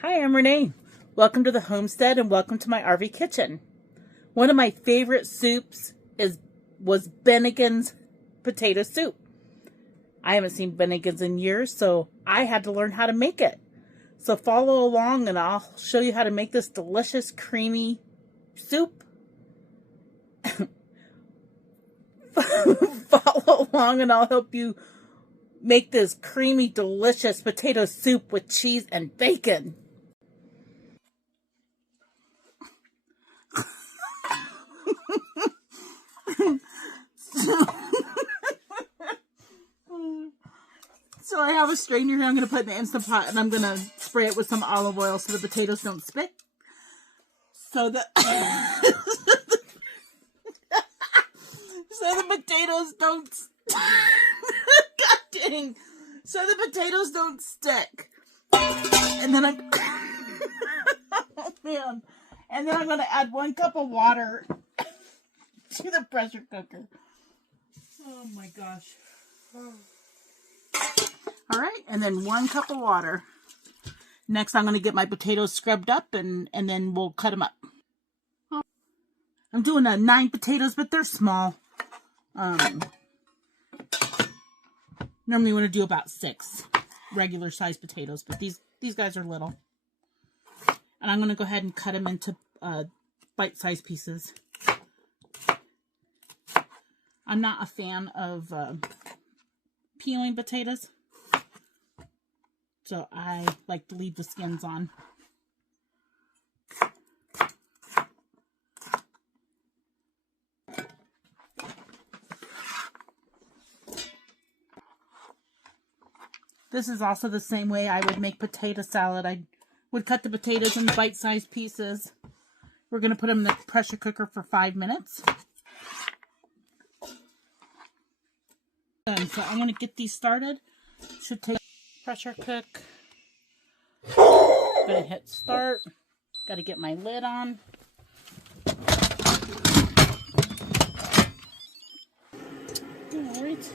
Hi, I'm Renee. Welcome to the homestead and welcome to my RV kitchen. One of my favorite soups was Bennigan's potato soup. I haven't seen Bennigan's in years, so I had to learn how to make it. So follow along and I'll show you how to make this delicious, creamy soup. Follow along and I'll help you make this creamy, delicious potato soup with cheese and bacon. So I have a strainer here I'm going to put in the Instant Pot, and I'm going to spray it with some olive oil so the potatoes don't stick. So the potatoes don't God dang. So the potatoes don't stick. And then oh man. And then I'm going to add 1 cup of water to the pressure cooker. Oh my gosh. All right, and then 1 cup of water. Next, I'm going to get my potatoes scrubbed up, and then we'll cut them up. I'm doing 9 potatoes, but they're small. Normally, you want to do about 6 regular sized potatoes, but these guys are little. And I'm going to go ahead and cut them into bite-sized pieces. I'm not a fan of peeling potatoes, so I like to leave the skins on. This is also the same way I would make potato salad. I would cut the potatoes in bite-sized pieces. We're going to put them in the pressure cooker for 5 minutes. So I'm going to get these started. Should take pressure cook. Going to hit start. Got to get my lid on. Alright.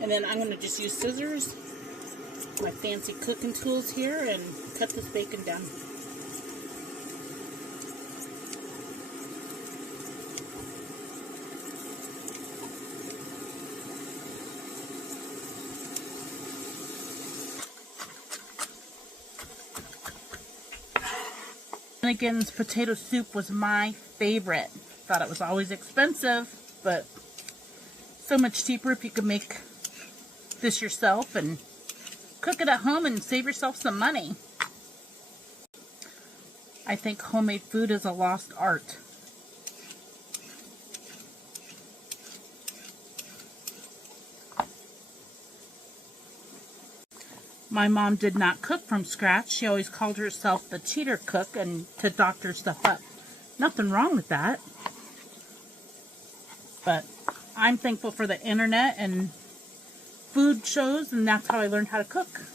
And then I'm going to just use scissors, my fancy cooking tools here, and cut this bacon down. Bennigan's potato soup was my favorite. Thought it was always expensive, but so much cheaper if you could make this yourself and cook it at home and save yourself some money. I think homemade food is a lost art. My mom did not cook from scratch. She always called herself the cheater cook and to doctor stuff up. Nothing wrong with that. But I'm thankful for the internet and food shows, and that's how I learned how to cook.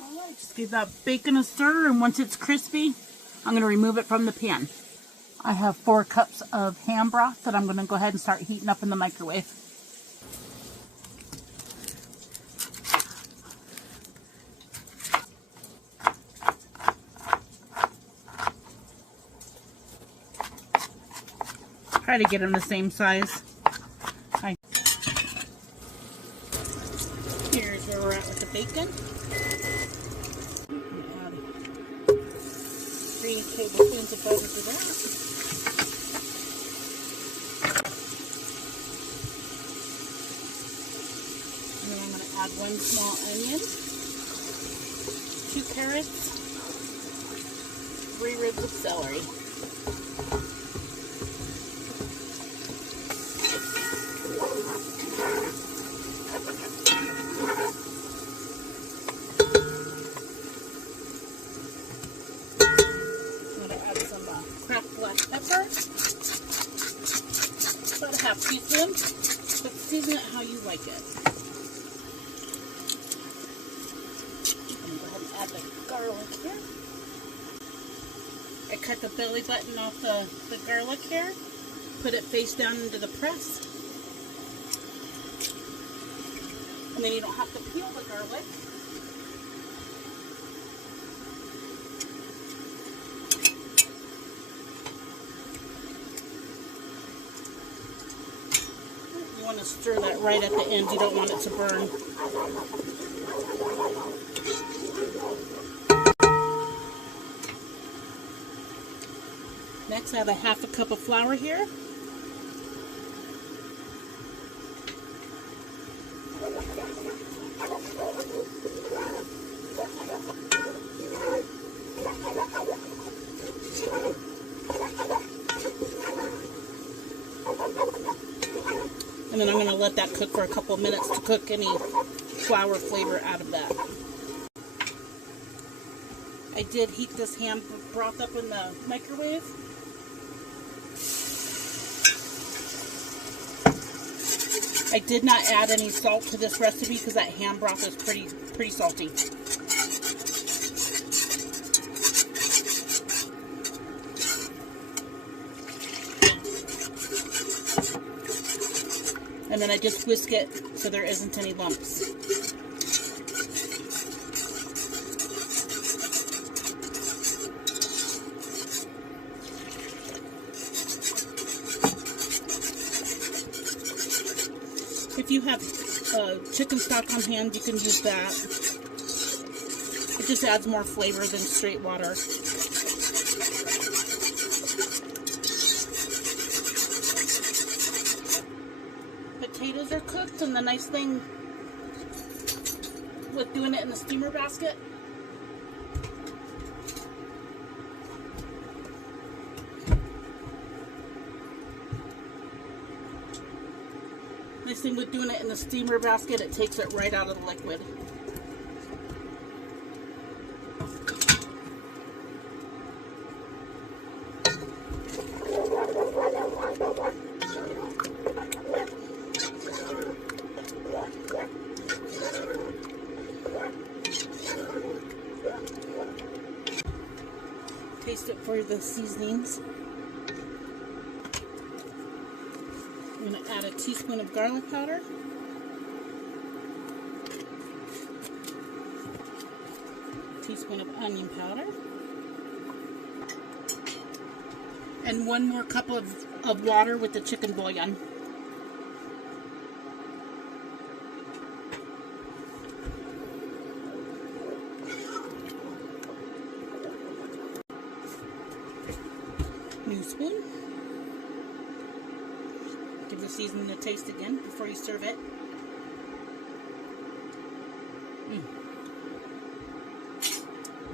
Alright, just give that bacon a stir, and once it's crispy, I'm going to remove it from the pan. I have 4 cups of ham broth that I'm going to go ahead and start heating up in the microwave. Try to get them the same size. Here's where we're at with the bacon. Add 3 tablespoons of butter to that. Add 1 small onion, 2 carrots, 3 ribs of celery. I'm going to add some cracked black pepper, about a half teaspoon, but season it how you like it. Add the garlic here. I cut the belly button off the garlic here, put it face down into the press. And then you don't have to peel the garlic. You want to stir that right at the end. You don't want it to burn. Next, I have a half a cup of flour here. And then I'm going to let that cook for a couple of minutes to cook any flour flavor out of that. I did heat this ham broth up in the microwave. I did not add any salt to this recipe because that ham broth is pretty salty. And then I just whisk it so there isn't any lumps. If you have chicken stock on hand, you can use that. It just adds more flavor than straight water. Potatoes are cooked, and the nice thing with doing it in the steamer basket, it takes it right out of the liquid. Taste it for the seasonings. I'm going to add a teaspoon of garlic powder. Teaspoon of onion powder. And 1 more cup of water with the chicken bouillon. New spoon. Give the seasoning a taste again before you serve it.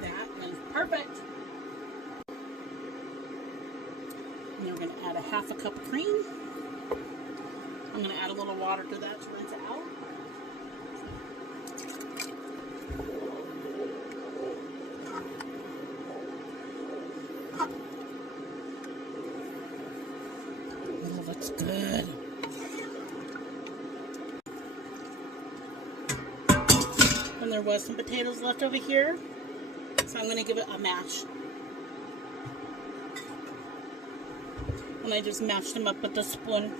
That is perfect. And then we're going to add a half a cup of cream. I'm going to add a little water to that to rinse it out. Oh, that's good. And there was some potatoes left over here, so I'm going to give it a mash. And I just mashed them up with the spoon.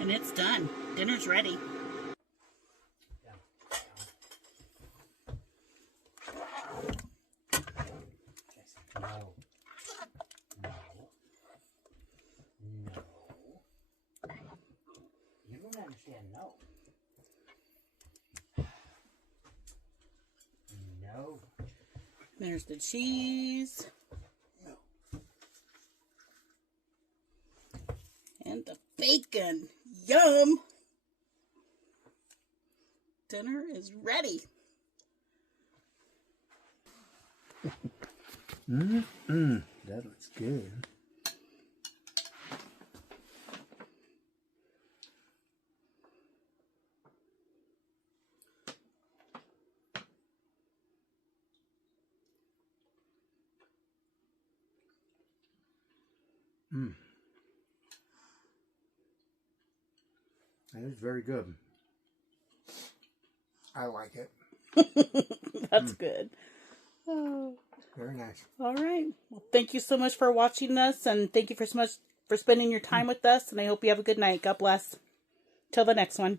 And it's done. Dinner's ready. No. You don't understand no. No. There's the cheese. And the bacon. Yum! Dinner is ready. That looks good. That is very good. I like it. That's good. Oh. Very nice. All right. Well, thank you so much for watching us, and thank you for so much for spending your time with us, and I hope you have a good night. God bless. Till the next one.